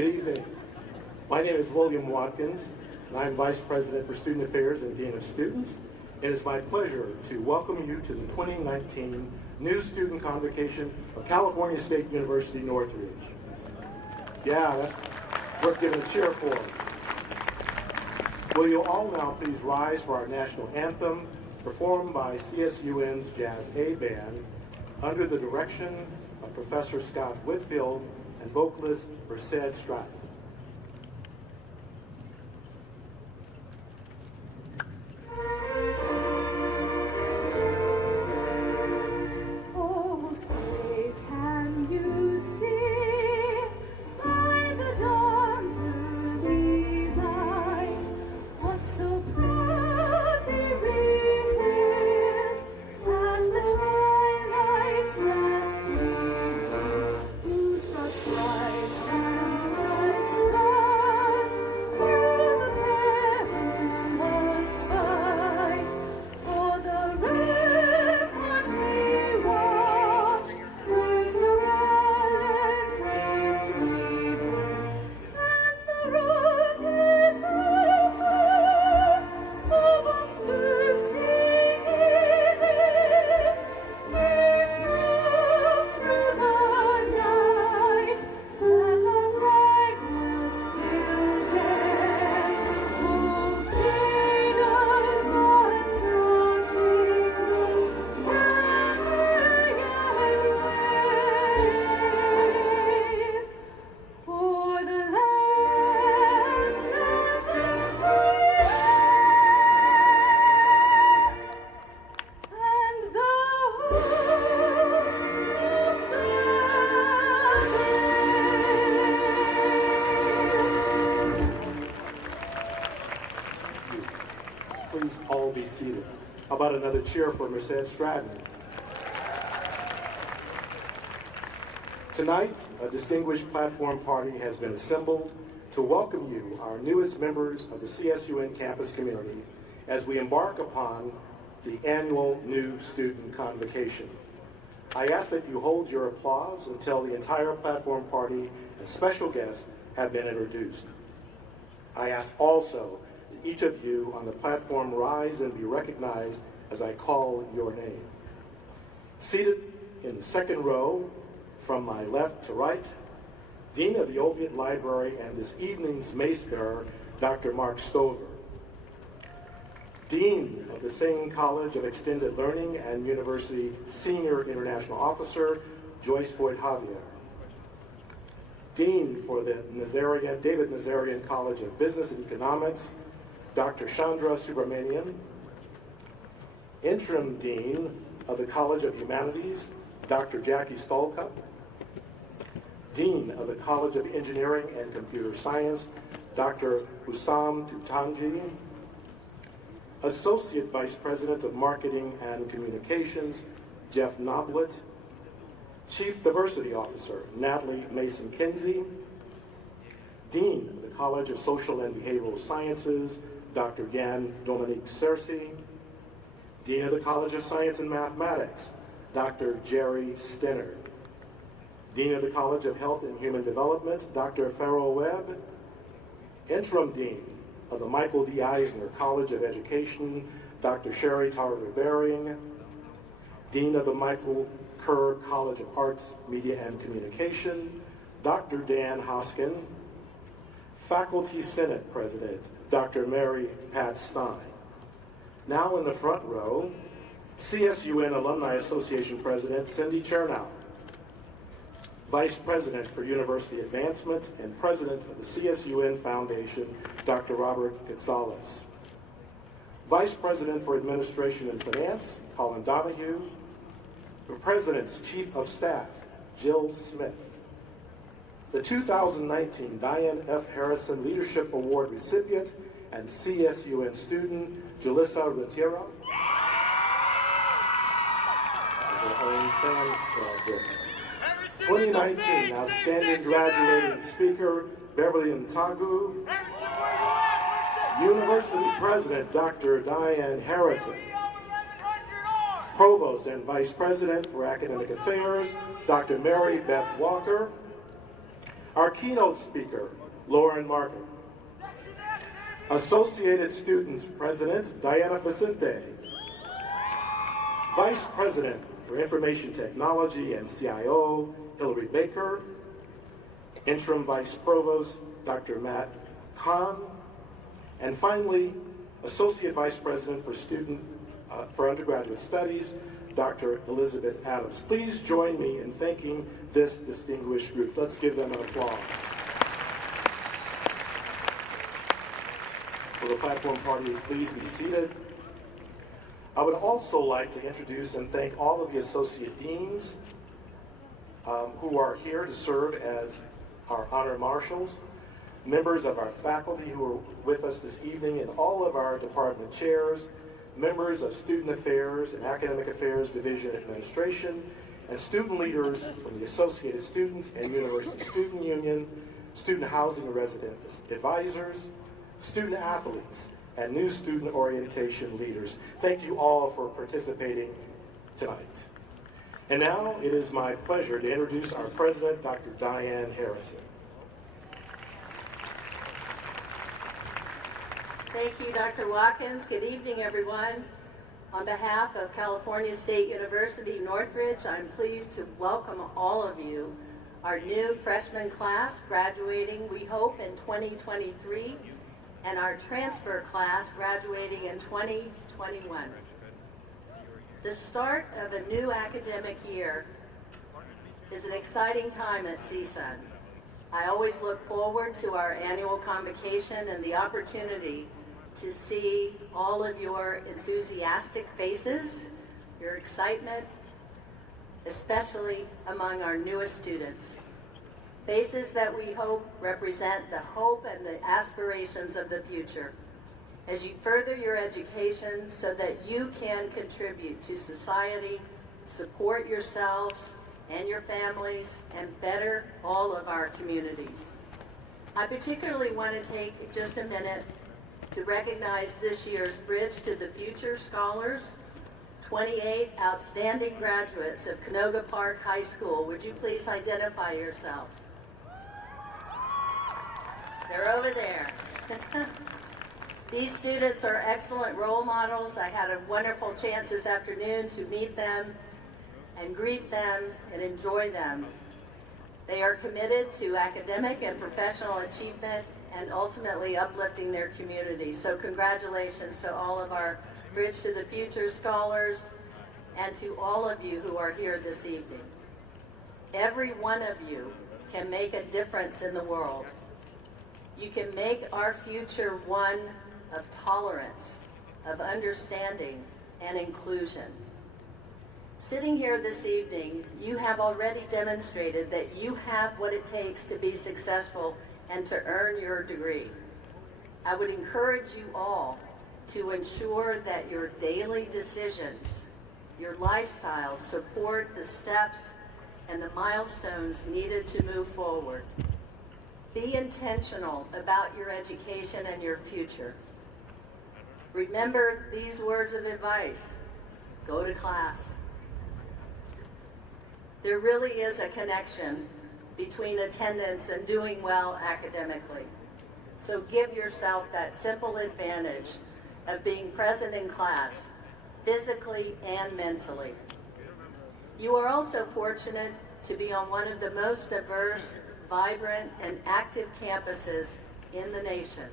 Good evening. My name is William Watkins, and I'm Vice President for Student Affairs and Dean of Students. It is my pleasure to welcome you to the 2019 New Student Convocation of California State University, Northridge. Yeah, that's worth giving a cheer for. Will you all now please rise for our national anthem, performed by CSUN's Jazz A Band, under the direction of Professor Scott Whitfield and vocalist Merced Stratton. about another cheer for Merced Stratton? Tonight, a distinguished platform party has been assembled to welcome you, our newest members of the CSUN campus community, as we embark upon the annual New Student Convocation. I ask that you hold your applause until the entire platform party and special guests have been introduced. I ask also that each of you on the platform rise and be recognized as I call your name. Seated in the second row, from my left to right, Dean of the Oviatt Library and this evening's mace bearer, Dr. Mark Stover. Dean of the Singh College of Extended Learning and University Senior International Officer, Joyce Foyt Javier. Dean for the David Nazarian College of Business and Economics, Dr. Chandra Subramanian. Interim Dean of the College of Humanities, Dr. Jackie Stolkup. Dean of the College of Engineering and Computer Science, Dr. Hussam Tutanji. Associate Vice President of Marketing and Communications, Jeff Noblet. Chief Diversity Officer, Natalie Mason-Kinsey. Dean of the College of Social and Behavioral Sciences, Dr. Yan Dominique Cerci. Dean of the College of Science and Mathematics, Dr. Jerry Stenner. Dean of the College of Health and Human Development, Dr. Farrell Webb. Interim Dean of the Michael D. Eisner College of Education, Dr. Sherry Tarver-Bering. Dean of the Michael Kerr College of Arts, Media, and Communication, Dr. Dan Hoskin. Faculty Senate President, Dr. Mary Pat Stein. Now in the front row, CSUN Alumni Association President, Cindy Chernow. Vice President for University Advancement and President of the CSUN Foundation, Dr. Robert Gonzalez. Vice President for Administration and Finance, Colin Donahue. The President's Chief of Staff, Jill Smith. The 2019 Diane F. Harrison Leadership Award recipient and CSUN student, Julissa Rentero. 2019 Outstanding Graduating Speaker, Beverly Ntagu. University President, Dr. Diane Harrison. Provost and Vice President for Academic Affairs, Dr. Mary Beth Walker. Our keynote speaker, Lauren Martin. Associated Students President, Diana Vicente. Vice President for Information Technology and CIO, Hillary Baker. Interim Vice Provost, Dr. Matt Kahn. And finally, Associate Vice President for Undergraduate Studies, Dr. Elizabeth Adams. Please join me in thanking this distinguished group. Let's give them an applause. For the platform party, please be seated. I would also like to introduce and thank all of the associate deans who are here to serve as our honor marshals, members of our faculty who are with us this evening, and all of our department chairs, members of Student Affairs and Academic Affairs Division Administration, and student leaders from the Associated Students and University Student Union, Student Housing and Resident Advisors, student athletes, and new student orientation leaders. Thank you all for participating tonight. And now it is my pleasure to introduce our president, Dr. Diane Harrison. Thank you, Dr. Watkins. Good evening, everyone. On behalf of California State University Northridge, I'm pleased to welcome all of you, our new freshman class graduating, we hope, in 2023, and our transfer class graduating in 2021. The start of a new academic year is an exciting time at CSUN. I always look forward to our annual convocation and the opportunity to see all of your enthusiastic faces, your excitement, especially among our newest students. Faces that we hope represent the hope and the aspirations of the future. as you further your education so that you can contribute to society, support yourselves and your families, and better all of our communities. I particularly want to take just a minute to recognize this year's Bridge to the Future scholars, 28 outstanding graduates of Canoga Park High School. Would you please identify yourselves? They're over there. These students are excellent role models. I had a wonderful chance this afternoon to meet them and greet them and enjoy them. They are committed to academic and professional achievement and ultimately uplifting their community. So congratulations to all of our Bridge to the Future scholars and to all of you who are here this evening. Every one of you can make a difference in the world. You can make our future one of tolerance, of understanding, and inclusion. Sitting here this evening, you have already demonstrated that you have what it takes to be successful and to earn your degree. I would encourage you all to ensure that your daily decisions, your lifestyle support the steps and the milestones needed to move forward. Be intentional about your education and your future. Remember these words of advice. Go to class. There really is a connection between attendance and doing well academically. So give yourself that simple advantage of being present in class, physically and mentally. You are also fortunate to be on one of the most diverse, vibrant, and active campuses in the nation.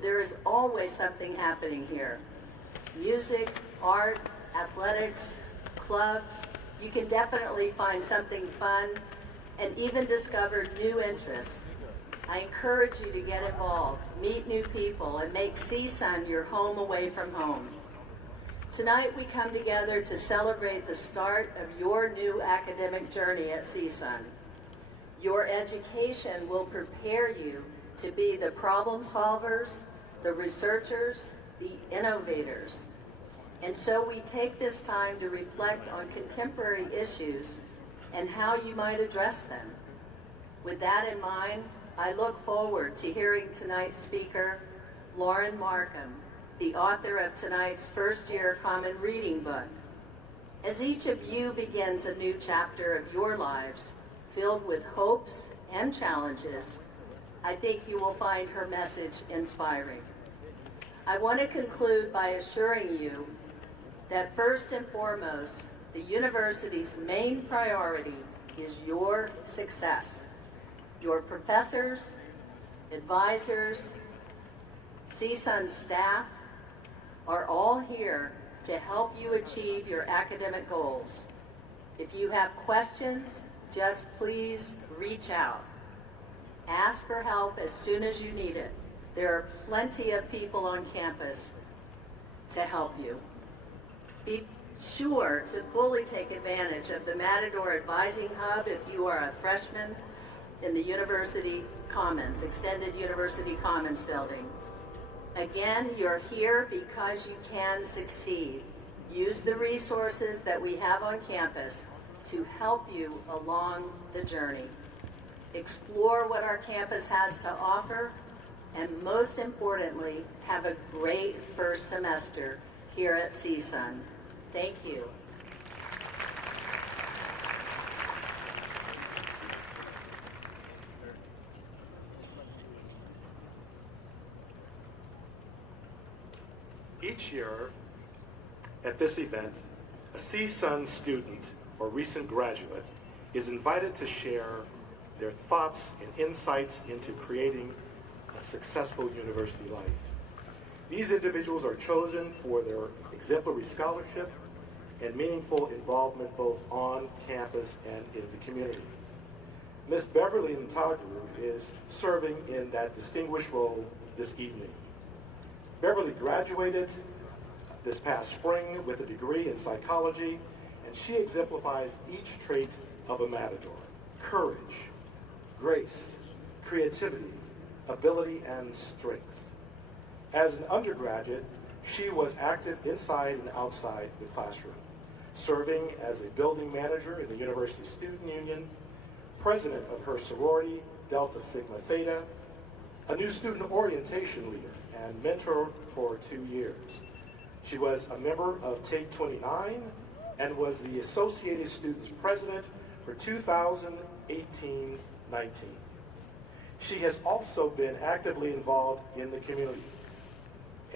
There is always something happening here. Music, art, athletics, clubs. You can definitely find something fun and even discover new interests. I encourage you to get involved, meet new people, and make CSUN your home away from home. Tonight we come together to celebrate the start of your new academic journey at CSUN. Your education will prepare you to be the problem solvers, the researchers, the innovators. And so we take this time to reflect on contemporary issues and how you might address them. With that in mind, I look forward to hearing tonight's speaker, Lauren Markham, the author of tonight's first-year common reading book. As each of you begins a new chapter of your lives, filled with hopes and challenges, I think you will find her message inspiring. I want to conclude by assuring you that first and foremost, the university's main priority is your success. Your professors, advisors, CSUN staff are all here to help you achieve your academic goals. If you have questions, just please reach out. Ask for help as soon as you need it. There are plenty of people on campus to help you. Be sure to fully take advantage of the Matador Advising Hub if you are a freshman in the University Commons, Extended University Commons building. Again, you're here because you can succeed. Use the resources that we have on campus to help you along the journey. Explore what our campus has to offer, and most importantly, have a great first semester here at CSUN. Thank you. Each year at this event, a CSUN student or recent graduate is invited to share their thoughts and insights into creating a successful university life. These individuals are chosen for their exemplary scholarship and meaningful involvement both on campus and in the community. Ms. Beverly Ntagu is serving in that distinguished role this evening. Beverly graduated this past spring with a degree in psychology, and she exemplifies each trait of a matador: courage, grace, creativity, ability, and strength. As an undergraduate, she was active inside and outside the classroom, serving as a building manager in the University Student Union, president of her sorority, Delta Sigma Theta, a new student orientation leader, and mentor for 2 years. She was a member of Take 29 and was the Associated Students President for 2018-19. She has also been actively involved in the community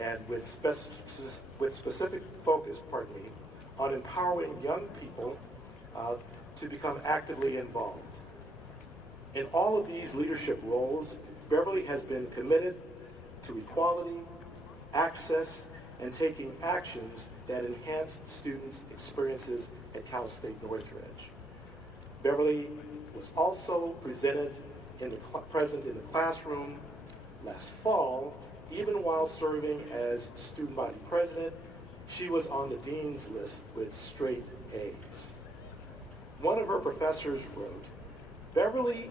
and with specific focus, on empowering young people to become actively involved. In all of these leadership roles, Beverly has been committed to equality, access, and taking actions that enhance students' experiences at Cal State Northridge. Beverly was also present in the classroom last fall. Even while serving as student body president, she was on the dean's list with straight A's. One of her professors wrote, "Beverly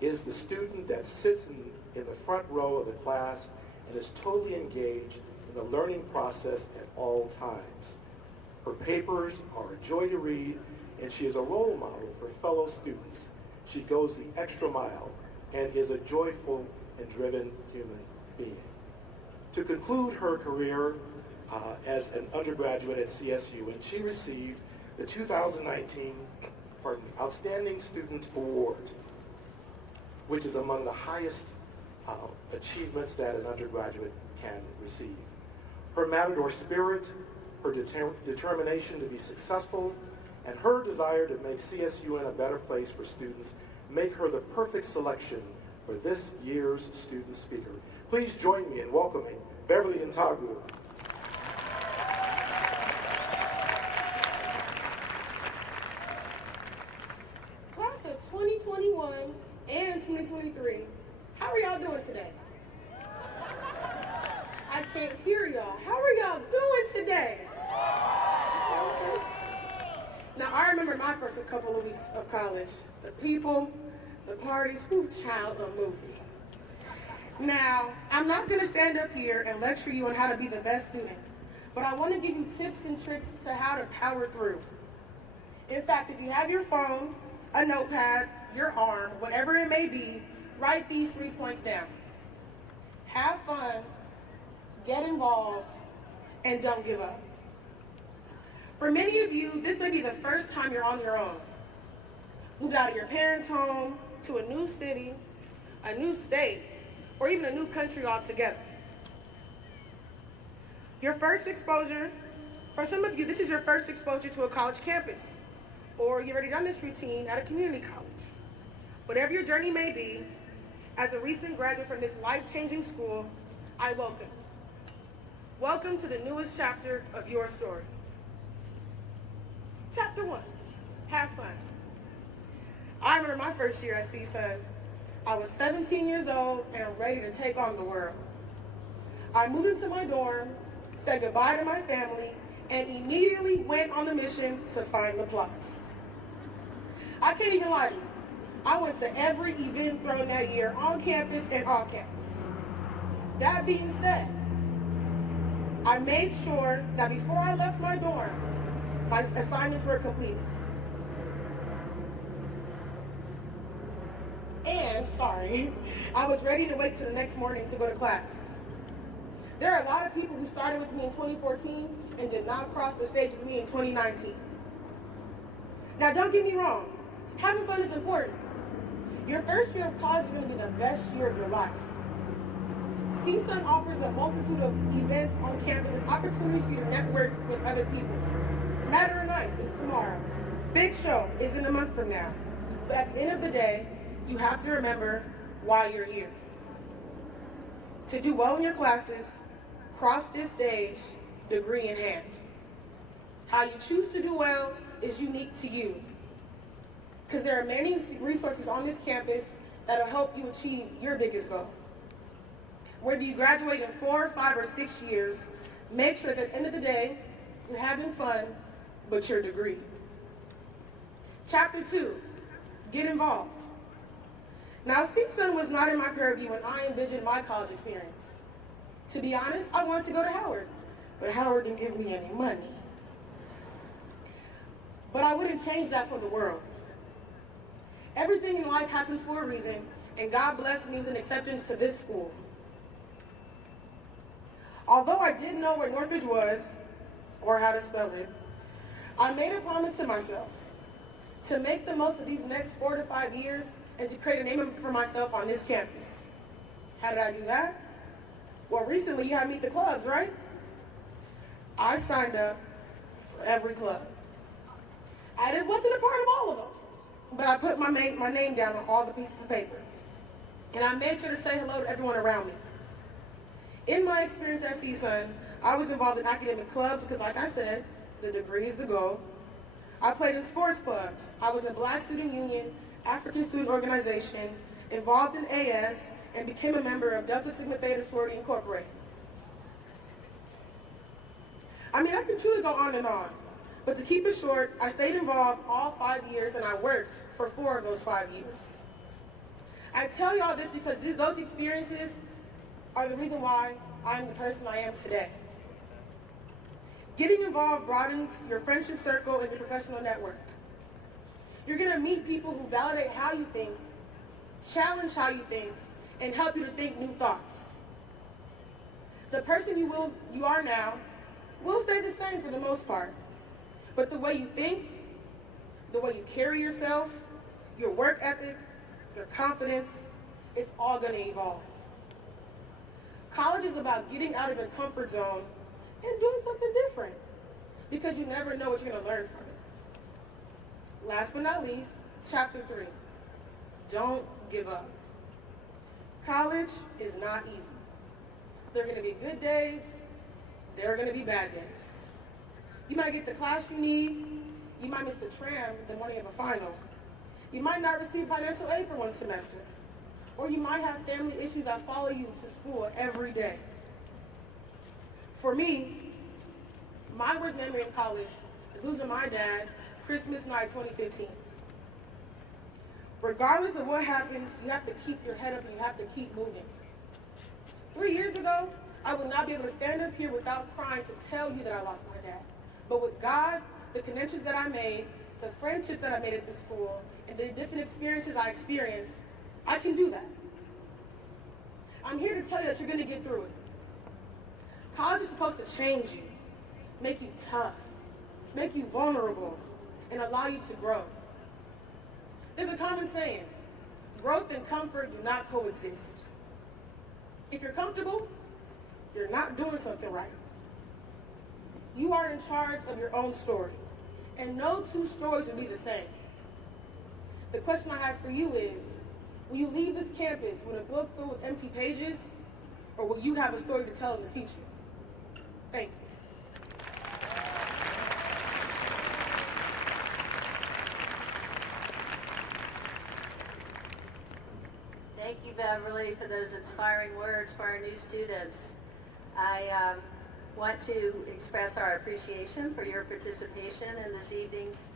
is the student that sits in the front row of the class and is totally engaged in the learning process at all times. Her papers are a joy to read, and she is a role model for fellow students. She goes the extra mile and is a joyful and driven human being." To conclude her career as an undergraduate at CSU, and she received the 2019 Outstanding Student Award, which is among the highest achievements that an undergraduate can receive. Her matador spirit, her determination to be successful, and her desire to make CSUN a better place for students make her the perfect selection for this year's student speaker. Please join me in welcoming Beverly Ntagu. Class of 2021 and 2023, how are y'all doing today? I can't hear y'all. How are y'all doing today? Now, I remember my first couple of weeks of college. The people, the parties, child, a movie. Now, I'm not going to stand up here and lecture you on how to be the best student, but I want to give you tips and tricks to how to power through. In fact, if you have your phone, a notepad, your arm, whatever it may be, write these 3 points down. Have fun, get involved, and don't give up. For many of you, this may be the first time you're on your own. Moved out of your parents' home to a new city, a new state, or even a new country altogether. Your first exposure, for some of you, this is your first exposure to a college campus, or you've already done this routine at a community college. Whatever your journey may be, as a recent graduate from this life-changing school, I welcome you. Welcome to the newest chapter of your story. Chapter 1, have fun. I remember my first year at CSUN. I was 17 years old and ready to take on the world. I moved into my dorm, said goodbye to my family, and immediately went on the mission to find the plot. I can't even lie to you. I went to every event thrown that year on campus and off campus. That being said, I made sure that before I left my dorm, my assignments were completed. And, I was ready to wait till the next morning to go to class. There are a lot of people who started with me in 2014 and did not cross the stage with me in 2019. Now, don't get me wrong, having fun is important. Your first year of college is going to be the best year of your life. CSUN offers a multitude of events on campus and opportunities for you to network with other people. Matter of Nights is tomorrow. Big Show is in a month from now. But at the end of the day, you have to remember why you're here. To do well in your classes, cross this stage, degree in hand. How you choose to do well is unique to you. Because there are many resources on this campus that will help you achieve your biggest goal. Whether you graduate in 4, 5, or 6 years, make sure that at the end of the day, you're having fun, but your degree. Chapter 2, get involved. Now, CSUN was not in my purview when I envisioned my college experience. To be honest, I wanted to go to Howard, but Howard didn't give me any money. But I wouldn't change that for the world. Everything in life happens for a reason, and God blessed me with an acceptance to this school. Although I didn't know where Northridge was, or how to spell it, I made a promise to myself to make the most of these next 4 to 5 years and to create a name for myself on this campus. How did I do that? Well, recently you had Meet the Clubs, right? I signed up for every club. I wasn't a part of all of them, but I put my name down on all the pieces of paper. And I made sure to say hello to everyone around me. In my experience at CSUN, I was involved in academic clubs because, like I said, the degree is the goal. I played in sports clubs. I was in Black Student Union, African Student Organization, involved in AS, and became a member of Delta Sigma Theta Sorority Incorporated. I mean, I can truly go on and on, but to keep it short, I stayed involved all 5 years, and I worked for 4 of those 5 years. I tell y'all this because those experiences are the reason why I'm the person I am today. Getting involved broadens your friendship circle and your professional network. You're gonna meet people who validate how you think, challenge how you think, and help you to think new thoughts. The person you are now will stay the same for the most part, but the way you think, the way you carry yourself, your work ethic, your confidence, it's all gonna evolve. College is about getting out of your comfort zone and doing something different, because you never know what you're gonna learn from it. Last but not least, chapter 3, don't give up. College is not easy. There are gonna be good days, there are gonna be bad days. You might get the class you need, you might miss the tram the morning of a final. You might not receive financial aid for one semester, or you might have family issues that follow you to school every day. For me, my worst memory in college is losing my dad Christmas night 2015. Regardless of what happens, you have to keep your head up and you have to keep moving. 3 years ago, I would not be able to stand up here without crying to tell you that I lost my dad. But with God, the connections that I made, the friendships that I made at the school, and the different experiences I experienced, I can do that. I'm here to tell you that you're gonna get through it. College is supposed to change you, make you tough, make you vulnerable, and allow you to grow. There's a common saying, growth and comfort do not coexist. If you're comfortable, you're not doing something right. You are in charge of your own story, and no two stories will be the same. The question I have for you is, will you leave this campus with a book filled with empty pages, or will you have a story to tell in the future? Thank you. Thank you, Beverly, for those inspiring words for our new students. I want to express our appreciation for your participation in this evening's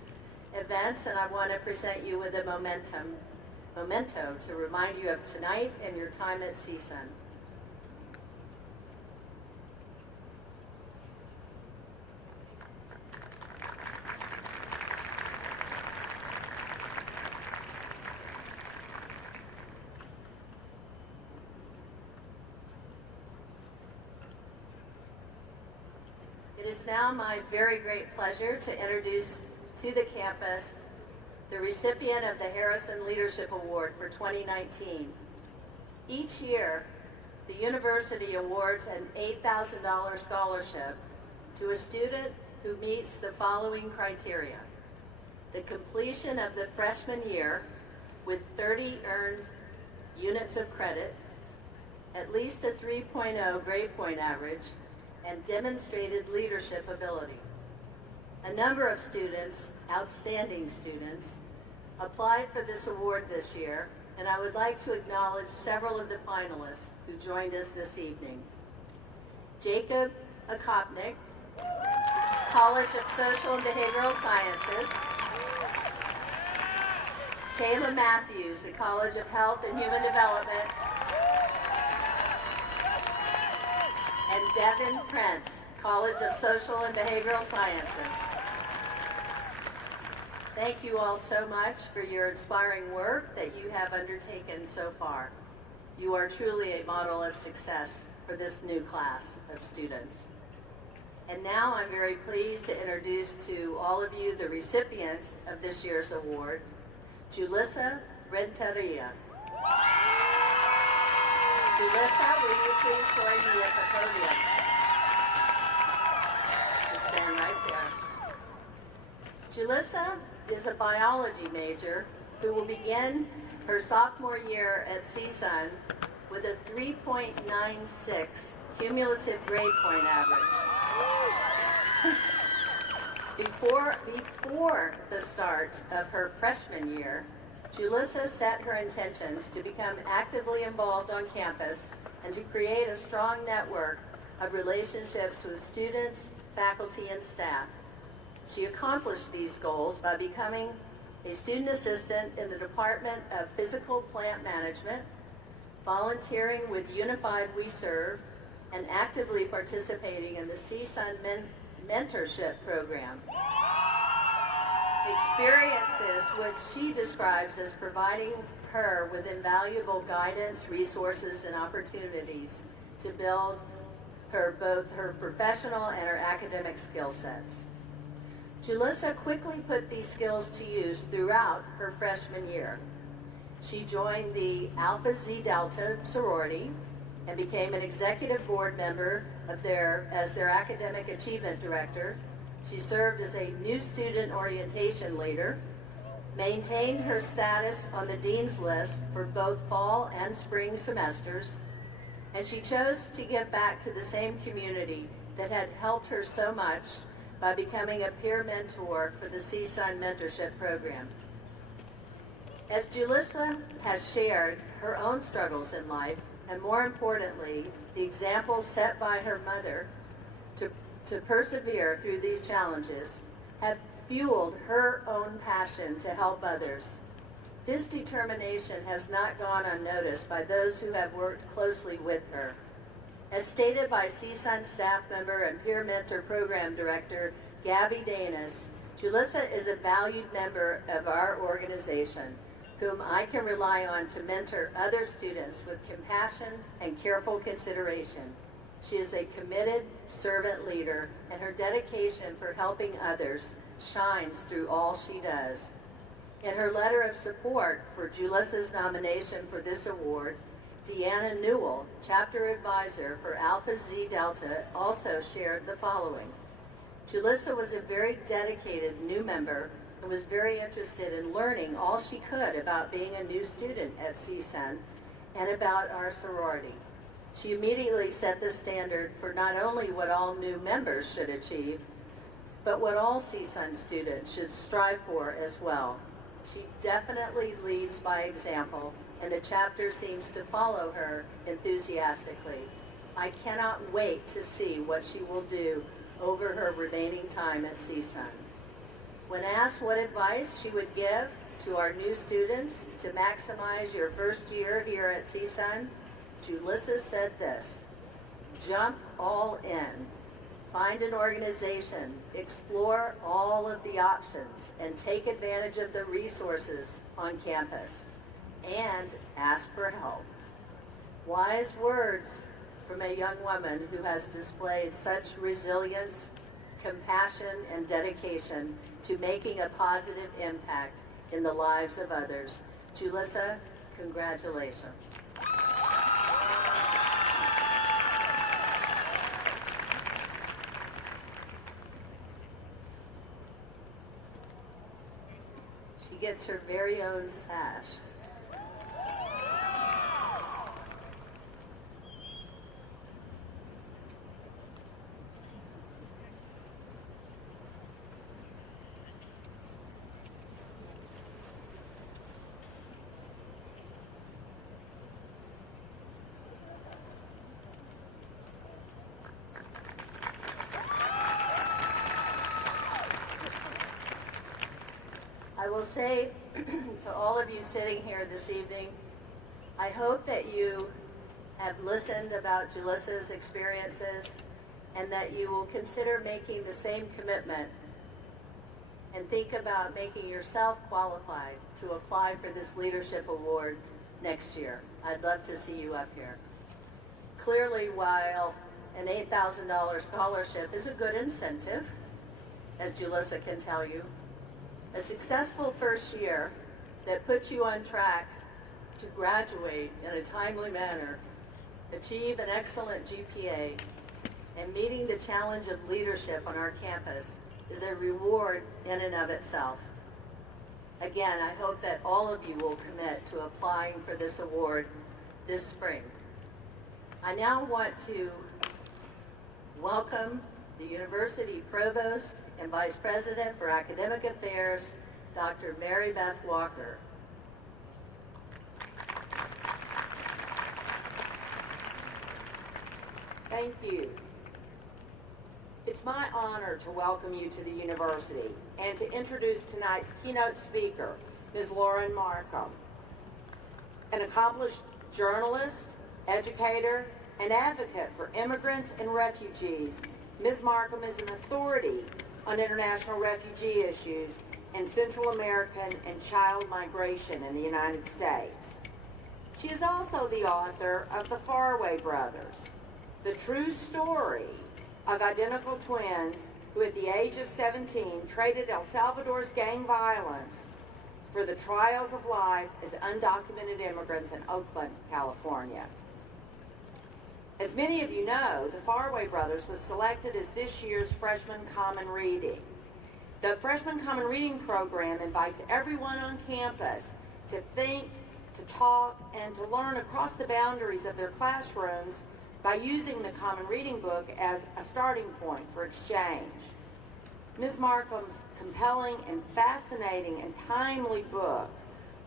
events, and I want to present you with a memento to remind you of tonight and your time at CSUN. It is now my very great pleasure to introduce to the campus the recipient of the Harrison Leadership Award for 2019. Each year, the university awards an $8,000 scholarship to a student who meets the following criteria: the completion of the freshman year with 30 earned units of credit, at least a 3.0 grade point average, and demonstrated leadership ability. A number of students, outstanding students, applied for this award this year, and I would like to acknowledge several of the finalists who joined us this evening. Jacob Akopnik, College of Social and Behavioral Sciences. Kayla Matthews, the College of Health and Human Development. and Devin Prince, College of Social and Behavioral Sciences. Thank you all so much for your inspiring work that you have undertaken so far. You are truly a model of success for this new class of students. And now I'm very pleased to introduce to all of you the recipient of this year's award, Julissa Renteria. Julissa, will you please join me at the podium? Just stand right there. Julissa is a biology major who will begin her sophomore year at CSUN with a 3.96 cumulative grade point average. Before the start of her freshman year, Julissa set her intentions to become actively involved on campus and to create a strong network of relationships with students, faculty, and staff. She accomplished these goals by becoming a student assistant in the Department of Physical Plant Management, volunteering with Unified We Serve, and actively participating in the CSUN Mentorship Program. Experiences which she describes as providing her with invaluable guidance, resources, and opportunities to build both her professional and her academic skill sets. Julissa quickly put these skills to use throughout her freshman year. She joined the Alpha Zeta Delta sorority and became an executive board member as their academic achievement director. She served as a new student orientation leader, maintained her status on the dean's list for both fall and spring semesters, and she chose to give back to the same community that had helped her so much by becoming a peer mentor for the CSUN Mentorship Program. As Julissa has shared her own struggles in life, and more importantly, the example set by her mother to persevere through these challenges, have fueled her own passion to help others. This determination has not gone unnoticed by those who have worked closely with her. As stated by CSUN staff member and peer mentor program director Gabby Danis, Julissa is a valued member of our organization, whom I can rely on to mentor other students with compassion and careful consideration. She is a committed servant leader, and her dedication for helping others shines through all she does. In her letter of support for Julissa's nomination for this award, Deanna Newell, chapter advisor for Alpha Zeta Delta, also shared the following. Julissa was a very dedicated new member and was very interested in learning all she could about being a new student at CSUN and about our sorority. She immediately set the standard for not only what all new members should achieve, but what all CSUN students should strive for as well. She definitely leads by example, and the chapter seems to follow her enthusiastically. I cannot wait to see what she will do over her remaining time at CSUN. When asked what advice she would give to our new students to maximize your first year here at CSUN, Julissa said this: jump all in. Find an organization, explore all of the options, and take advantage of the resources on campus. And ask for help. Wise words from a young woman who has displayed such resilience, compassion, and dedication to making a positive impact in the lives of others. Julissa, congratulations. She gets her very own sash. I will say to all of you sitting here this evening, I hope that you have listened about Julissa's experiences, and that you will consider making the same commitment and think about making yourself qualified to apply for this leadership award next year. I'd love to see you up here. Clearly, while an $8,000 scholarship is a good incentive, as Julissa can tell you, a successful first year that puts you on track to graduate in a timely manner, achieve an excellent GPA, and meeting the challenge of leadership on our campus is a reward in and of itself. Again, I hope that all of you will commit to applying for this award this spring. I now want to welcome the University Provost and Vice President for Academic Affairs, Dr. Mary Beth Walker. Thank you. It's my honor to welcome you to the university and to introduce tonight's keynote speaker, Ms. Lauren Markham. An accomplished journalist, educator, and advocate for immigrants and refugees, Ms. Markham is an authority on international refugee issues and Central American and child migration in the United States. She is also the author of The Faraway Brothers, the true story of identical twins who at the age of 17 traded El Salvador's gang violence for the trials of life as undocumented immigrants in Oakland, California. As many of you know, the Faraway Brothers was selected as this year's Freshman Common Reading. The Freshman Common Reading program invites everyone on campus to think, to talk, and to learn across the boundaries of their classrooms by using the Common Reading book as a starting point for exchange. Ms. Markham's compelling and fascinating and timely book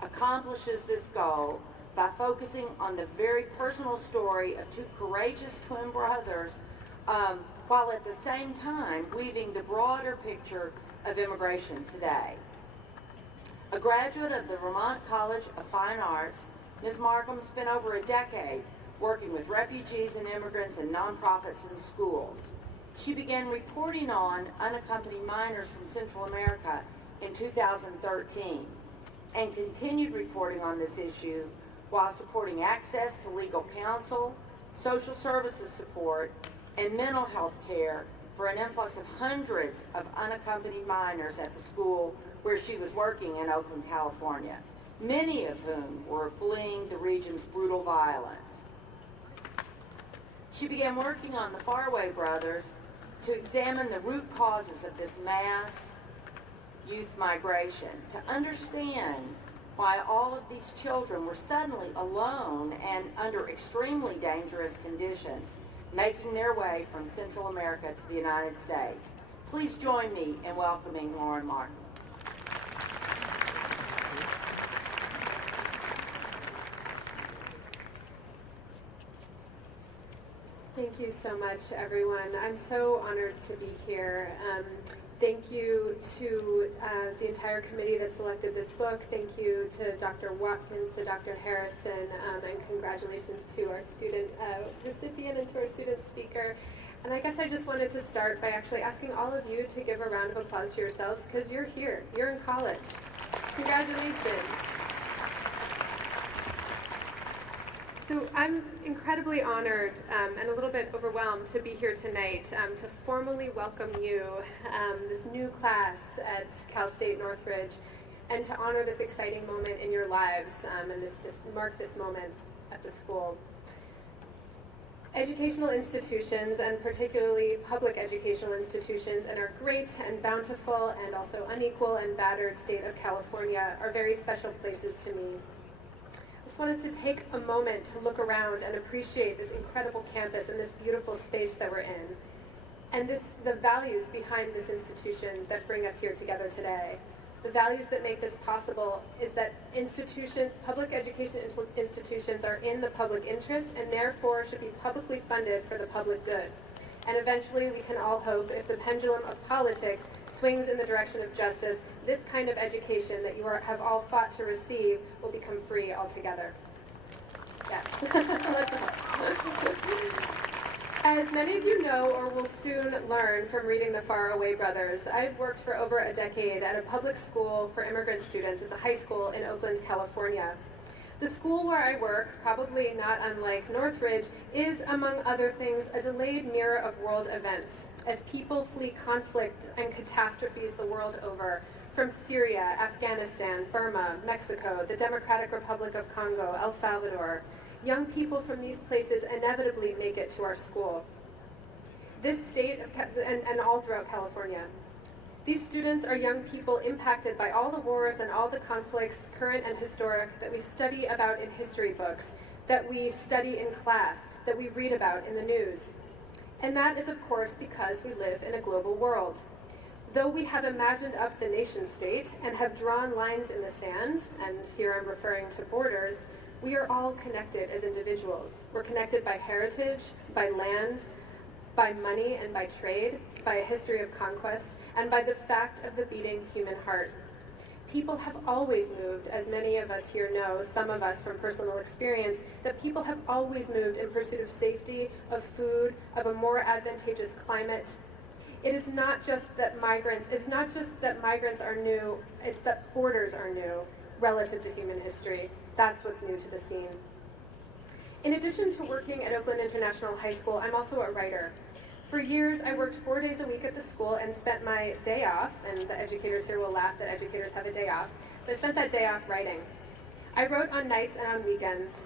accomplishes this goal by focusing on the very personal story of two courageous twin brothers, while at the same time weaving the broader picture of immigration today. A graduate of the Vermont College of Fine Arts, Ms. Markham spent over a decade working with refugees and immigrants in nonprofits and schools. She began reporting on unaccompanied minors from Central America in 2013 and continued reporting on this issue while supporting access to legal counsel, social services support, and mental health care for an influx of hundreds of unaccompanied minors at the school where she was working in Oakland, California, many of whom were fleeing the region's brutal violence. She began working on the Faraway Brothers to examine the root causes of this mass youth migration, to understand why all of these children were suddenly alone and under extremely dangerous conditions, making their way from Central America to the United States. Please join me in welcoming Lauren Martin. Thank you so much, everyone. I'm so honored to be here. Thank you to the entire committee that selected this book. Thank you to Dr. Watkins, to Dr. Harrison, and congratulations to our student recipient and to our student speaker. And I guess I just wanted to start by actually asking all of you to give a round of applause to yourselves, because you're here. You're in college. Congratulations. So I'm incredibly honored and a little bit overwhelmed to be here tonight to formally welcome you, this new class at Cal State Northridge, and to honor this exciting moment in your lives and mark this moment at the school. Educational institutions, and particularly public educational institutions, in our great and bountiful and also unequal and battered state of California are very special places to me. I just want us to take a moment to look around and appreciate this incredible campus and this beautiful space that we're in, and the values behind this institution that bring us here together today. The values that make this possible is that public education institutions are in the public interest and therefore should be publicly funded for the public good. And eventually we can all hope, if the pendulum of politics swings in the direction of justice, this kind of education that you have all fought to receive will become free altogether. Yes. Let's hope. As many of you know or will soon learn from reading the Faraway Brothers, I've worked for over a decade at a public school for immigrant students. It's a high school in Oakland, California. The school where I work, probably not unlike Northridge, is, among other things, a delayed mirror of world events as people flee conflict and catastrophes the world over, from Syria, Afghanistan, Burma, Mexico, the Democratic Republic of Congo, El Salvador. Young people from these places inevitably make it to our school. This state, and all throughout California. These students are young people impacted by all the wars and all the conflicts, current and historic, that we study about in history books, that we study in class, that we read about in the news. And that is, of course, because we live in a global world. Though we have imagined up the nation state and have drawn lines in the sand, and here I'm referring to borders, we are all connected as individuals. We're connected by heritage, by land, by money and by trade, by a history of conquest, and by the fact of the beating human heart. People have always moved, as many of us here know, some of us from personal experience, that people have always moved in pursuit of safety, of food, of a more advantageous climate. It is not just that migrants are new, it's that borders are new relative to human history. That's what's new to the scene. In addition to working at Oakland International High School, I'm also a writer. For years, I worked 4 days a week at the school and spent my day off, and the educators here will laugh that educators have a day off, so I spent that day off writing. I wrote on nights and on weekends,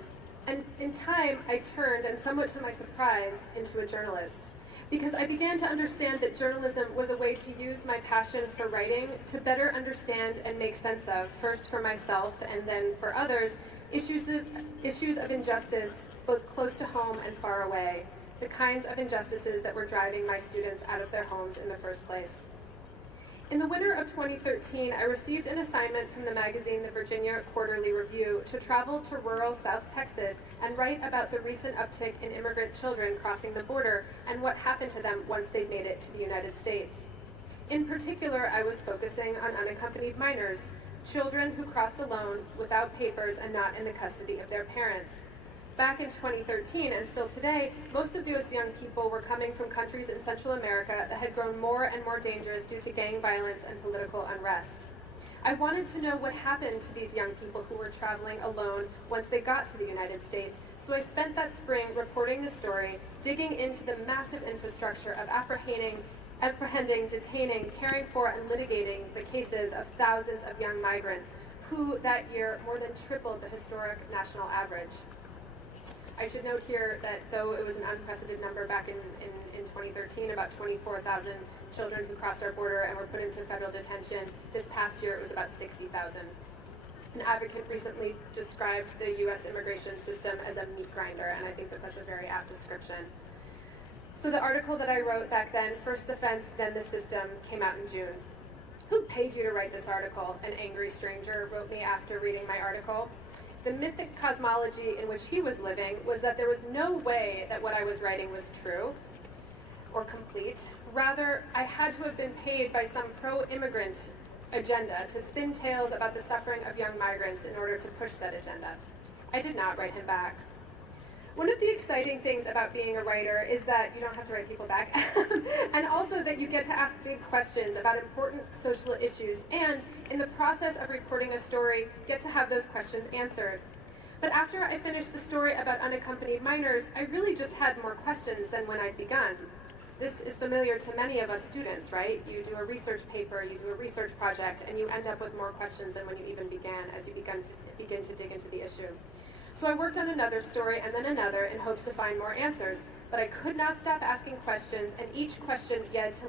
and in time, I turned, and somewhat to my surprise, into a journalist. Because I began to understand that journalism was a way to use my passion for writing to better understand and make sense of, first for myself and then for others, issues of injustice, both close to home and far away, the kinds of injustices that were driving my students out of their homes in the first place. In the winter of 2013, I received an assignment from the magazine The Virginia Quarterly Review to travel to rural South Texas and write about the recent uptick in immigrant children crossing the border and what happened to them once they made it to the United States. In particular, I was focusing on unaccompanied minors, children who crossed alone, without papers, and not in the custody of their parents. Back in 2013, and still today, most of those young people were coming from countries in Central America that had grown more and more dangerous due to gang violence and political unrest. I wanted to know what happened to these young people who were traveling alone once they got to the United States, so I spent that spring reporting the story, digging into the massive infrastructure of apprehending, detaining, caring for, and litigating the cases of thousands of young migrants who, that year, more than tripled the historic national average. I should note here that though it was an unprecedented number back in 2013, about 24,000 children who crossed our border and were put into federal detention, this past year it was about 60,000. An advocate recently described the U.S. immigration system as a meat grinder, and I think that that's a very apt description. So the article that I wrote back then, First the Fence, Then the System, came out in June. Who paid you to write this article? An angry stranger wrote me after reading my article. The mythic cosmology in which he was living was that there was no way that what I was writing was true or complete. Rather, I had to have been paid by some pro-immigrant agenda to spin tales about the suffering of young migrants in order to push that agenda. I did not write him back. One of the exciting things about being a writer is that you don't have to write people back, and also that you get to ask big questions about important social issues, and in the process of reporting a story, get to have those questions answered. But after I finished the story about unaccompanied minors, I really just had more questions than when I'd begun. This is familiar to many of us students, right? You do a research paper, you do a research project, and you end up with more questions than when you even began as you begin to dig into the issue. So I worked on another story and then another in hopes to find more answers, but I could not stop asking questions, and each question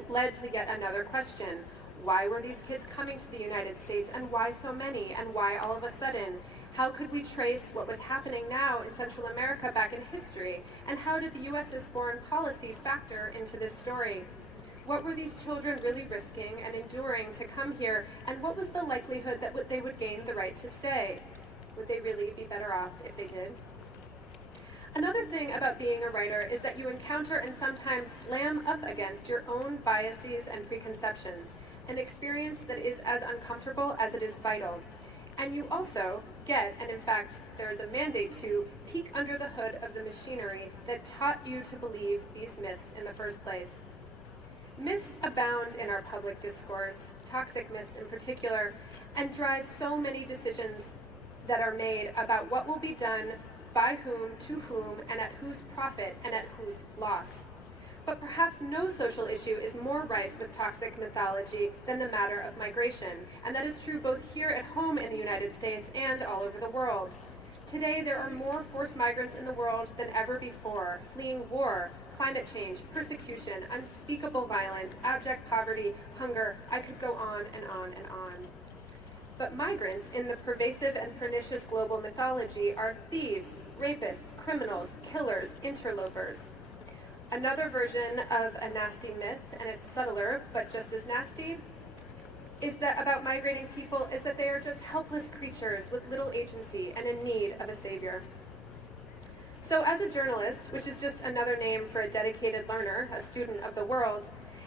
led to yet another question. Why were these kids coming to the United States, and why so many, and why all of a sudden? How could we trace what was happening now in Central America back in history, and how did the U.S.'s foreign policy factor into this story? What were these children really risking and enduring to come here, and what was the likelihood that they would gain the right to stay? Would they really be better off if they did? Another thing about being a writer is that you encounter and sometimes slam up against your own biases and preconceptions, an experience that is as uncomfortable as it is vital. And you also, get, and in fact, there is a mandate to peek under the hood of the machinery that taught you to believe these myths in the first place. Myths abound in our public discourse, toxic myths in particular, and drive so many decisions that are made about what will be done, by whom, to whom, and at whose profit and at whose loss. But perhaps no social issue is more rife with toxic mythology than the matter of migration, and that is true both here at home in the United States and all over the world. Today, there are more forced migrants in the world than ever before, fleeing war, climate change, persecution, unspeakable violence, abject poverty, hunger. I could go on and on and on. But migrants in the pervasive and pernicious global mythology are thieves, rapists, criminals, killers, interlopers. Another version of a nasty myth, and it's subtler, but just as nasty, is that about migrating people is that they are just helpless creatures with little agency and in need of a savior. So as a journalist, which is just another name for a dedicated learner, a student of the world,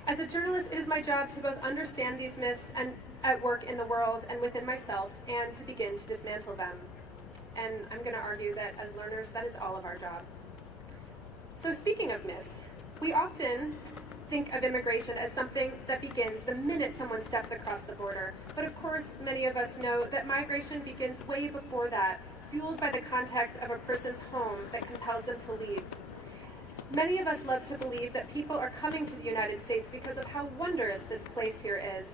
as a journalist, it is my job to both understand these myths and at work in the world and within myself, and to begin to dismantle them. And I'm going to argue that as learners, that is all of our job. So speaking of myths, we often think of immigration as something that begins the minute someone steps across the border. But of course, many of us know that migration begins way before that, fueled by the context of a person's home that compels them to leave. Many of us love to believe that people are coming to the United States because of how wondrous this place here is,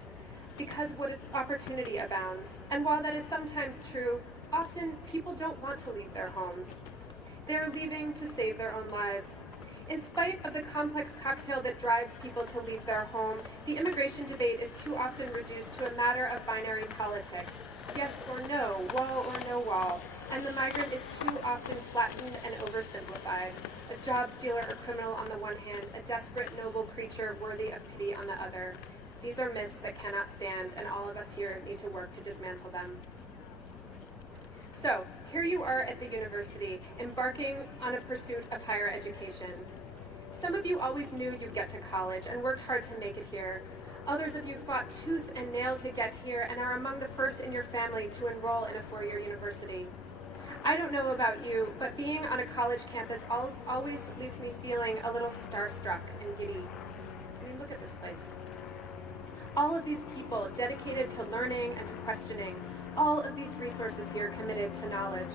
because what opportunity abounds. And while that is sometimes true, often people don't want to leave their homes. They're leaving to save their own lives. In spite of the complex cocktail that drives people to leave their home, the immigration debate is too often reduced to a matter of binary politics. Yes or no, wall or no wall. And the migrant is too often flattened and oversimplified. A job stealer or criminal on the one hand, a desperate, noble creature worthy of pity on the other. These are myths that cannot stand, and all of us here need to work to dismantle them. So, here you are at the university, embarking on a pursuit of higher education. Some of you always knew you'd get to college and worked hard to make it here. Others of you fought tooth and nail to get here and are among the first in your family to enroll in a four-year university. I don't know about you, but being on a college campus always leaves me feeling a little starstruck and giddy. I mean, look at this place. All of these people dedicated to learning and to questioning, all of these resources here committed to knowledge.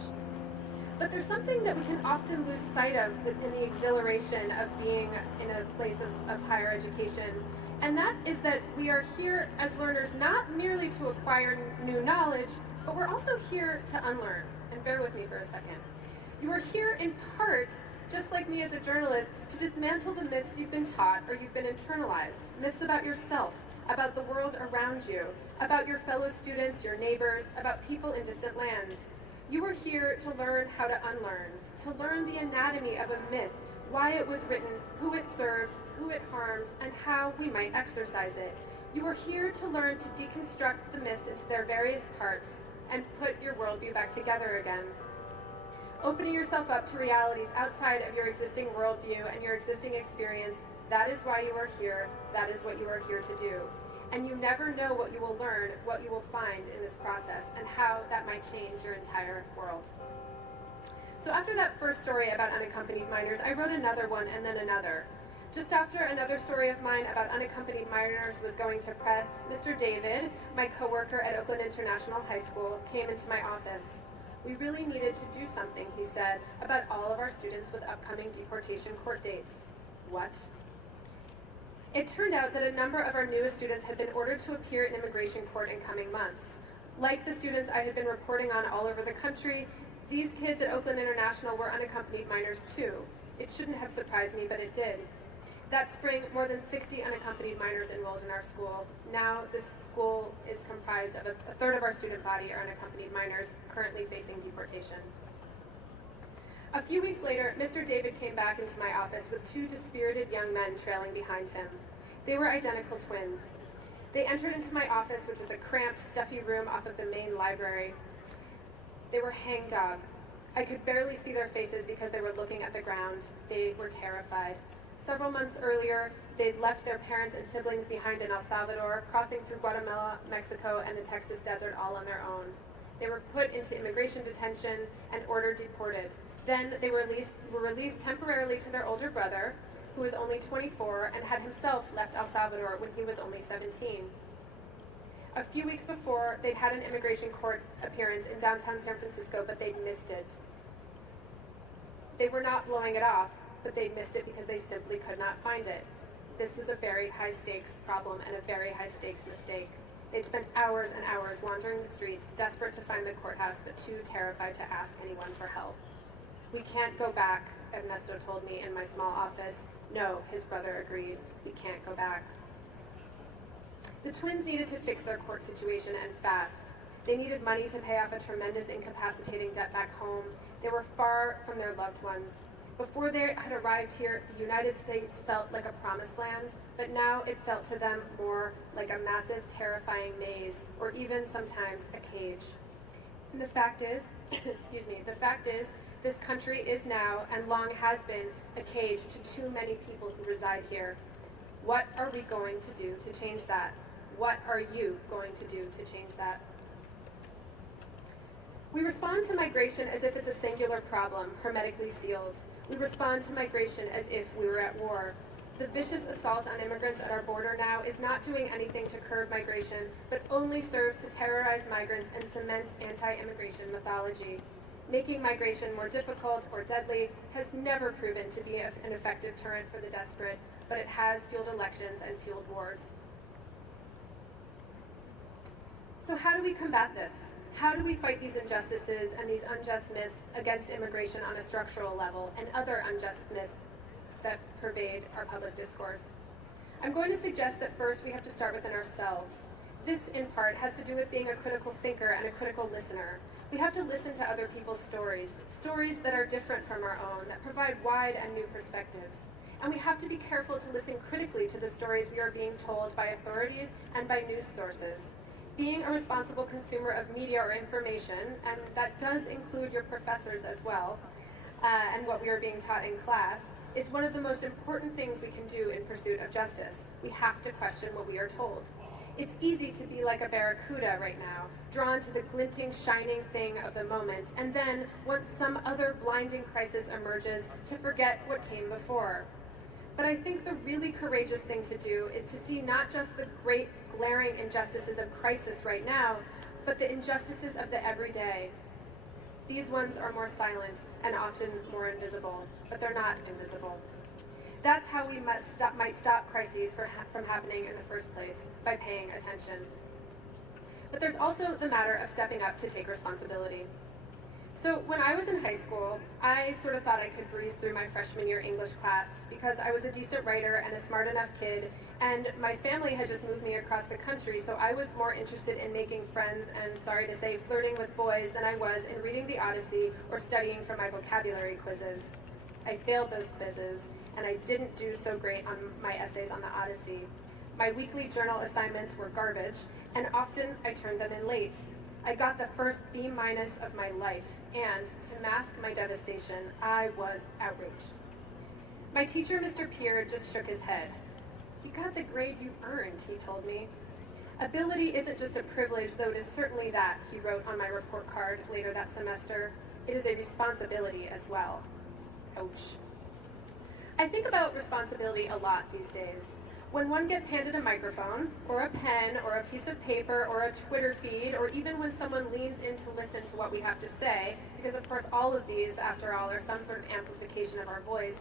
But there's something that we can often lose sight of in the exhilaration of being in a place of higher education, and that is that we are here as learners not merely to acquire new knowledge, but we're also here to unlearn. And bear with me for a second. You are here in part, just like me as a journalist, to dismantle the myths you've been taught or you've been internalized. Myths about yourself, about the world around you, about your fellow students, your neighbors, about people in distant lands. You are here to learn how to unlearn, to learn the anatomy of a myth, why it was written, who it serves, who it harms, and how we might exercise it. You are here to learn to deconstruct the myths into their various parts and put your worldview back together again. Opening yourself up to realities outside of your existing worldview and your existing experience, that is why you are here, that is what you are here to do. And you never know what you will learn, what you will find in this process, and how that might change your entire world. So after that first story about unaccompanied minors, I wrote another one and then another. Just after another story of mine about unaccompanied minors was going to press, Mr. David, my coworker at Oakland International High School, came into my office. We really needed to do something, he said, about all of our students with upcoming deportation court dates. What? It turned out that a number of our newest students had been ordered to appear in immigration court in coming months. Like the students I had been reporting on all over the country, these kids at Oakland International were unaccompanied minors too. It shouldn't have surprised me, but it did. That spring, more than 60 unaccompanied minors enrolled in our school. Now, this school is comprised of a third of our student body are unaccompanied minors currently facing deportation. A few weeks later, Mr. David came back into my office with two dispirited young men trailing behind him. They were identical twins. They entered into my office, which was a cramped, stuffy room off of the main library. They were hangdog. I could barely see their faces because they were looking at the ground. They were terrified. Several months earlier, they'd left their parents and siblings behind in El Salvador, crossing through Guatemala, Mexico, and the Texas desert all on their own. They were put into immigration detention and ordered deported. Then they were released temporarily to their older brother, who was only 24 and had himself left El Salvador when he was only 17. A few weeks before, they'd had an immigration court appearance in downtown San Francisco, but they'd missed it. They were not blowing it off, but they'd missed it because they simply could not find it. This was a very high-stakes problem and a very high-stakes mistake. They'd spent hours and hours wandering the streets, desperate to find the courthouse, but too terrified to ask anyone for help. "We can't go back," Ernesto told me in my small office. "No," his brother agreed, "we can't go back." The twins needed to fix their court situation, and fast. They needed money to pay off a tremendous incapacitating debt back home. They were far from their loved ones. Before they had arrived here, the United States felt like a promised land, but now it felt to them more like a massive, terrifying maze, or even sometimes a cage. And the fact is, this country is now, and long has been, a cage to too many people who reside here. What are we going to do to change that? What are you going to do to change that? We respond to migration as if it's a singular problem, hermetically sealed. We respond to migration as if we were at war. The vicious assault on immigrants at our border now is not doing anything to curb migration, but only serves to terrorize migrants and cement anti-immigration mythology. Making migration more difficult or deadly has never proven to be an effective deterrent for the desperate, but it has fueled elections and fueled wars. So how do we combat this? How do we fight these injustices and these unjust myths against immigration on a structural level and other unjust myths that pervade our public discourse? I'm going to suggest that first we have to start within ourselves. This, in part, has to do with being a critical thinker and a critical listener. We have to listen to other people's stories, stories that are different from our own, that provide wide and new perspectives. And we have to be careful to listen critically to the stories we are being told by authorities and by news sources. Being a responsible consumer of media or information, and that does include your professors as well, and what we are being taught in class, is one of the most important things we can do in pursuit of justice. We have to question what we are told. It's easy to be like a barracuda right now, drawn to the glinting, shining thing of the moment, and then, once some other blinding crisis emerges, to forget what came before. But I think the really courageous thing to do is to see not just the great glaring injustices of crisis right now, but the injustices of the everyday. These ones are more silent and often more invisible, but they're not invisible. That's how we might stop crises from happening in the first place, by paying attention. But there's also the matter of stepping up to take responsibility. So when I was in high school, I sort of thought I could breeze through my freshman year English class because I was a decent writer and a smart enough kid, and my family had just moved me across the country, so I was more interested in making friends and, sorry to say, flirting with boys than I was in reading the Odyssey or studying for my vocabulary quizzes. I failed those quizzes, and I didn't do so great on my essays on the Odyssey. My weekly journal assignments were garbage, and often I turned them in late. I got the first B- of my life, and to mask my devastation, I was outraged. My teacher, Mr. Peer, just shook his head. "You got the grade you earned," he told me. "Ability isn't just a privilege, though it is certainly that," he wrote on my report card later that semester. "It is a responsibility as well." Ouch. I think about responsibility a lot these days. When one gets handed a microphone, or a pen, or a piece of paper, or a Twitter feed, or even when someone leans in to listen to what we have to say, because of course all of these, after all, are some sort of amplification of our voice,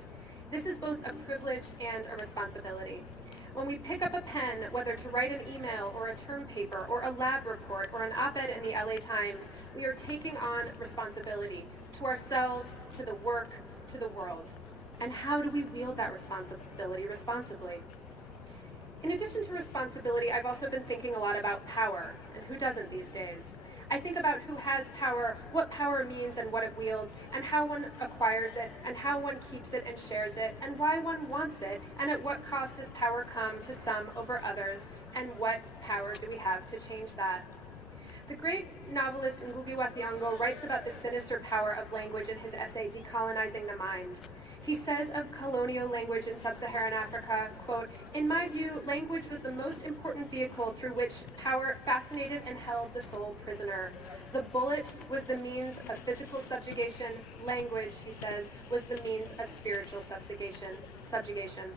this is both a privilege and a responsibility. When we pick up a pen, whether to write an email, or a term paper, or a lab report, or an op-ed in the LA Times, we are taking on responsibility to ourselves, to the work, to the world. And how do we wield that responsibility responsibly? In addition to responsibility, I've also been thinking a lot about power, and who doesn't these days? I think about who has power, what power means and what it wields, and how one acquires it, and how one keeps it and shares it, and why one wants it, and at what cost does power come to some over others, and what power do we have to change that? The great novelist Ngugi wa Thiong'o writes about the sinister power of language in his essay, Decolonizing the Mind. He says of colonial language in sub-Saharan Africa, quote, "In my view, language was the most important vehicle through which power fascinated and held the soul prisoner. The bullet was the means of physical subjugation. Language," he says, "was the means of spiritual subjugation."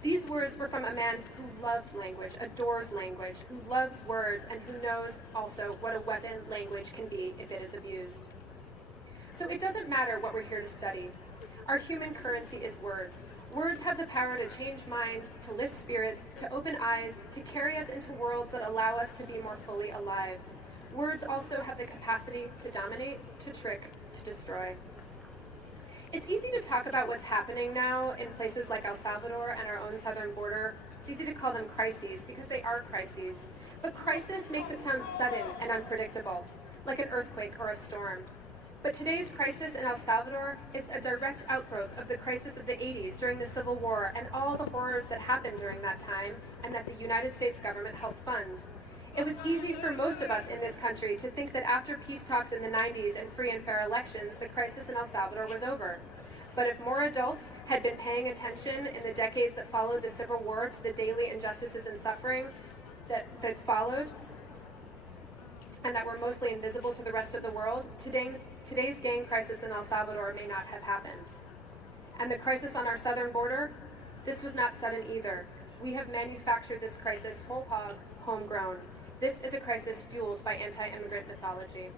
These words were from a man who loved language, adores language, who loves words, and who knows also what a weapon language can be if it is abused. So it doesn't matter what we're here to study. Our human currency is words. Words have the power to change minds, to lift spirits, to open eyes, to carry us into worlds that allow us to be more fully alive. Words also have the capacity to dominate, to trick, to destroy. It's easy to talk about what's happening now in places like El Salvador and our own southern border. It's easy to call them crises because they are crises. But crisis makes it sound sudden and unpredictable, like an earthquake or a storm. But today's crisis in El Salvador is a direct outgrowth of the crisis of the 80s during the Civil War and all the horrors that happened during that time and that the United States government helped fund. It was easy for most of us in this country to think that after peace talks in the 90s and free and fair elections, the crisis in El Salvador was over. But if more adults had been paying attention in the decades that followed the Civil War to the daily injustices and suffering that followed, and that were mostly invisible to the rest of the world, today's gang crisis in El Salvador may not have happened. And the crisis on our southern border, this was not sudden either. We have manufactured this crisis whole hog, homegrown. This is a crisis fueled by anti-immigrant mythology.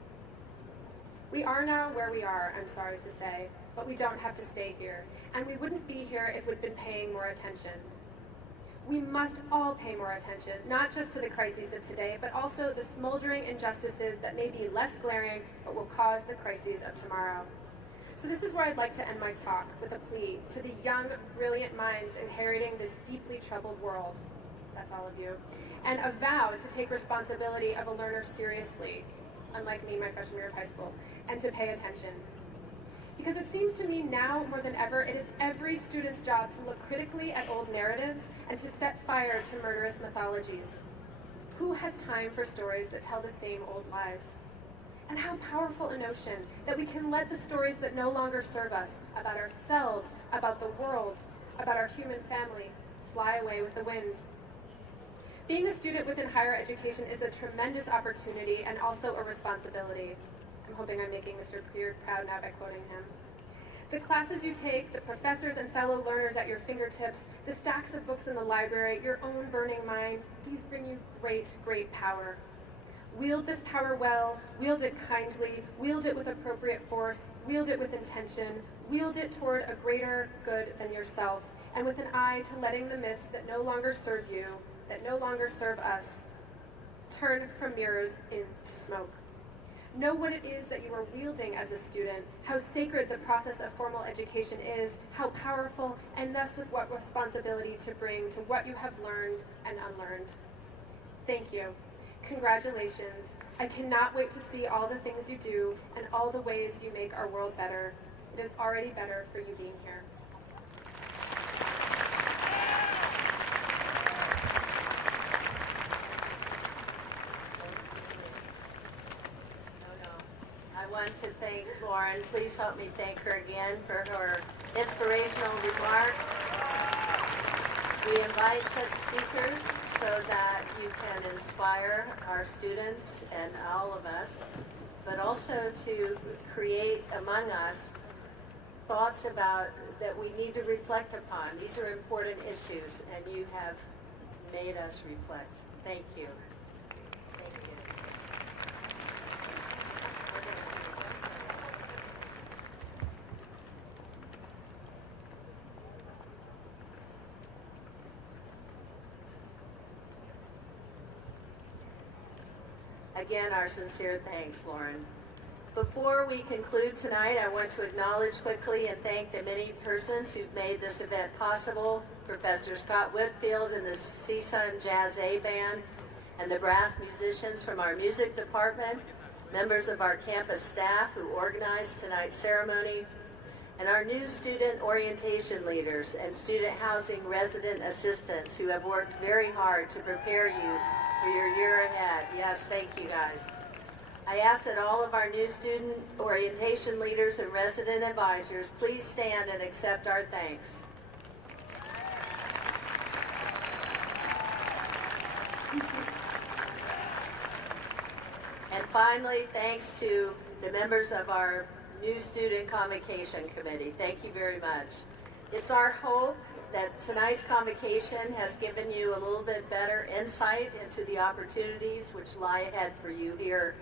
We are now where we are, I'm sorry to say, but we don't have to stay here. And we wouldn't be here if we'd been paying more attention. We must all pay more attention, not just to the crises of today, but also the smoldering injustices that may be less glaring, but will cause the crises of tomorrow. So this is where I'd like to end my talk, with a plea to the young, brilliant minds inheriting this deeply troubled world. That's all of you. And a vow to take responsibility of a learner seriously, unlike me my freshman year of high school, and to pay attention. Because it seems to me now more than ever, it is every student's job to look critically at old narratives and to set fire to murderous mythologies. Who has time for stories that tell the same old lies? And how powerful a notion that we can let the stories that no longer serve us, about ourselves, about the world, about our human family, fly away with the wind. Being a student within higher education is a tremendous opportunity and also a responsibility. I'm hoping I'm making Mr. Beard proud now by quoting him. The classes you take, the professors and fellow learners at your fingertips, the stacks of books in the library, your own burning mind, these bring you great, great power. Wield this power well, wield it kindly, wield it with appropriate force, wield it with intention, wield it toward a greater good than yourself, and with an eye to letting the myths that no longer serve you, that no longer serve us, turn from mirrors into smoke. Know what it is that you are wielding as a student, how sacred the process of formal education is, how powerful, and thus with what responsibility to bring to what you have learned and unlearned. Thank you. Congratulations. I cannot wait to see all the things you do and all the ways you make our world better. It is already better for you being here. I want to thank Lauren. Please help me thank her again for her inspirational remarks. We invite such speakers so that you can inspire our students and all of us, but also to create among us thoughts about that we need to reflect upon. These are important issues, and you have made us reflect. Thank you. Thank you. Again, our sincere thanks, Lauren. Before we conclude tonight, I want to acknowledge quickly and thank the many persons who've made this event possible: Professor Scott Whitfield and the CSUN Jazz A Band, and the brass musicians from our music department, members of our campus staff who organized tonight's ceremony, and our new student orientation leaders and student housing resident assistants who have worked very hard to prepare you for your year ahead. Yes, thank you guys. I ask that all of our new student orientation leaders and resident advisors please stand and accept our thanks. And finally, thanks to the members of our new Student Convocation Committee. Thank you very much. It's our hope that tonight's convocation has given you a little bit better insight into the opportunities which lie ahead for you here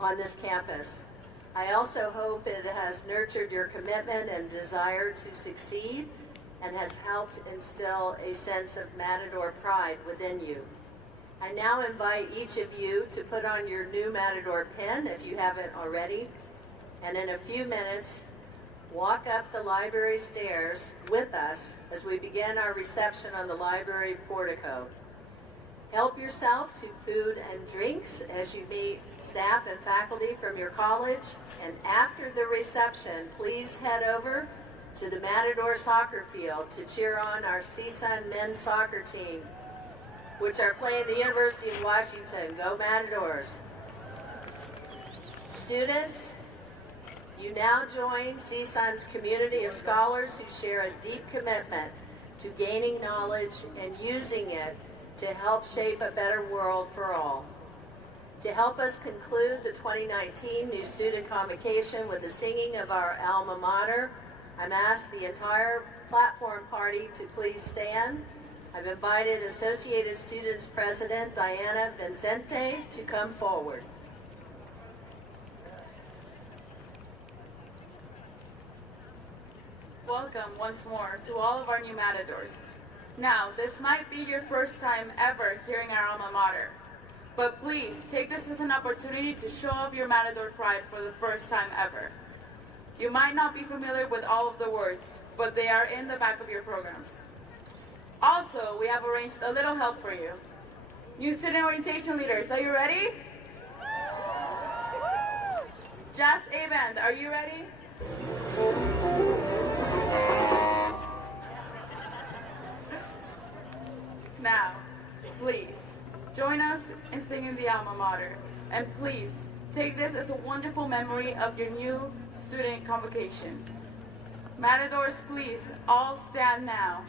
on this campus. I also hope it has nurtured your commitment and desire to succeed and has helped instill a sense of Matador pride within you. I now invite each of you to put on your new Matador pin if you haven't already, and in a few minutes, walk up the library stairs with us as we begin our reception on the library portico. Help yourself to food and drinks as you meet staff and faculty from your college, and after the reception, please head over to the Matador soccer field to cheer on our CSUN men's soccer team, which are playing the University of Washington. Go Matadors! Students, you now join CSUN's community of scholars who share a deep commitment to gaining knowledge and using it to help shape a better world for all. To help us conclude the 2019 New Student Convocation with the singing of our alma mater, I'm asked the entire platform party to please stand. I've invited Associated Students President Diana Vincente to come forward. Welcome once more to all of our new Matadors. Now, this might be your first time ever hearing our alma mater, but please take this as an opportunity to show off your Matador pride for the first time ever. You might not be familiar with all of the words, but they are in the back of your programs. Also, we have arranged a little help for you. New student orientation leaders, are you ready? Jazz A Band, are you ready? Now, please, join us in singing the alma mater, and please, take this as a wonderful memory of your new student convocation. Matadors, please, all stand now.